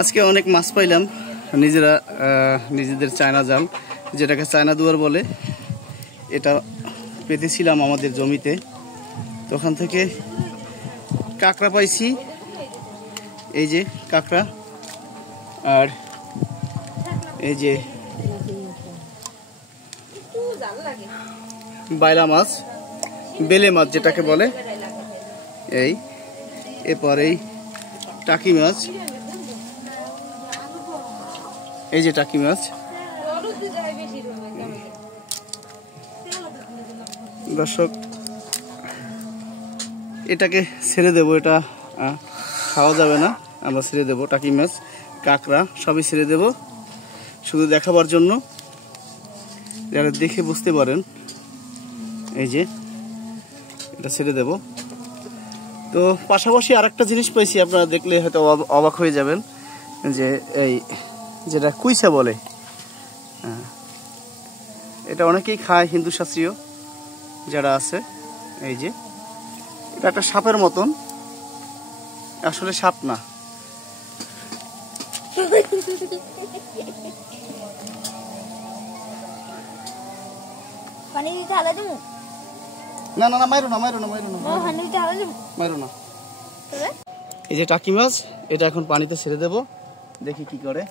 আজকে অনেক মাছ পাইলাম নিজেরা নিজেদের চায়না জাল যেটাকে চায়না দুয়ার বলে এটা পেতেছিলাম আমাদের জমিতে তো ওখান থেকে কাঁকড়া পাইছি এই যে কাঁকড়া আর এই যে বাইলা মাছ বেলে মাছ যেটাকে বলে এই এরপরেই টাকি মাছ এই যে টাকি মাছ দর্শক এটাকে ছেড়ে দেব এটা খাওয়া যাবে না আমরা ছেড়ে দেব টাকি মাছ কাঁকড়া সবই ছেড়ে দেব শুধু দেখাবার জন্য যারা দেখে বুঝতে পারেন এই যে এটা ছেড়ে দেব তো পাশাপাশি আরেকটা জিনিস পাইছি আপনারা দেখলে হয়তো অবাক হয়ে যাবেন যে এই যেটা কুইসা বলে এটা অনেকেই খায় হিন্দু শাস্ত্রীয় যারা আছে এই যে এটা একটা সাপের মতন আসলে সাপ না পানি দিতে আলা দেবো না না না মাইরো না মাইরো না মাইরো না পানি দিতে আলা দেবো মাইরো না এই যে টাকি মাছ এটা এখন পানিতে ছেড়ে দেব দেখি কি করে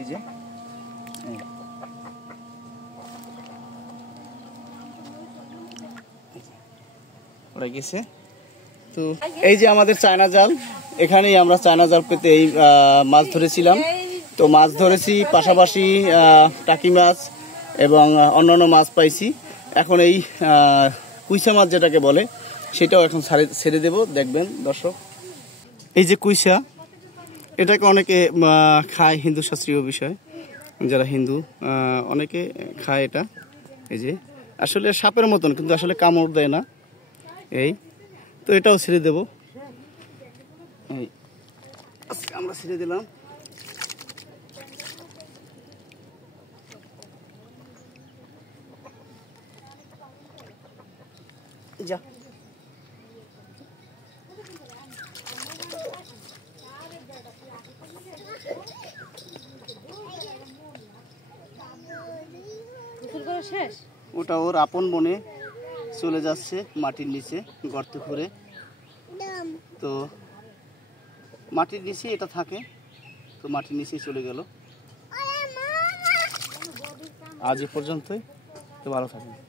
এই যে ওরা গেছে তো এই যে আমাদের চায়না জাল এখানেই আমরা চায়না জাল পেতে এই মাছ ধরেছিলাম তো মাছ ধরেছি পাশাপাশি টাকি মাছ এবং অন্যান্য মাছ পাইছি এখন এই কুইসা মাছ যেটাকে বলে সেটাও এখন ছেড়ে দেব দেখবেন দর্শক এই যে কুইসা এটাকে অনেকে খায় হিন্দু শাস্ত্রীয় বিষয় যারা হিন্দু অনেকে খায় এটা এই যে আসলে সাপের মতন কিন্তু আসলে কামড় দেয় না এই তো এটাও ছেড়ে দেব এই আমরা ছেড়ে দিলাম যা ওটা ওর আপন বনে চলে যাচ্ছে মাটির নিচে গর্ত করে তো মাটির নিচে এটা থাকে তো মাটির নিচেই চলে গেল আজ এ পর্যন্তই তো ভালো থাকবেন।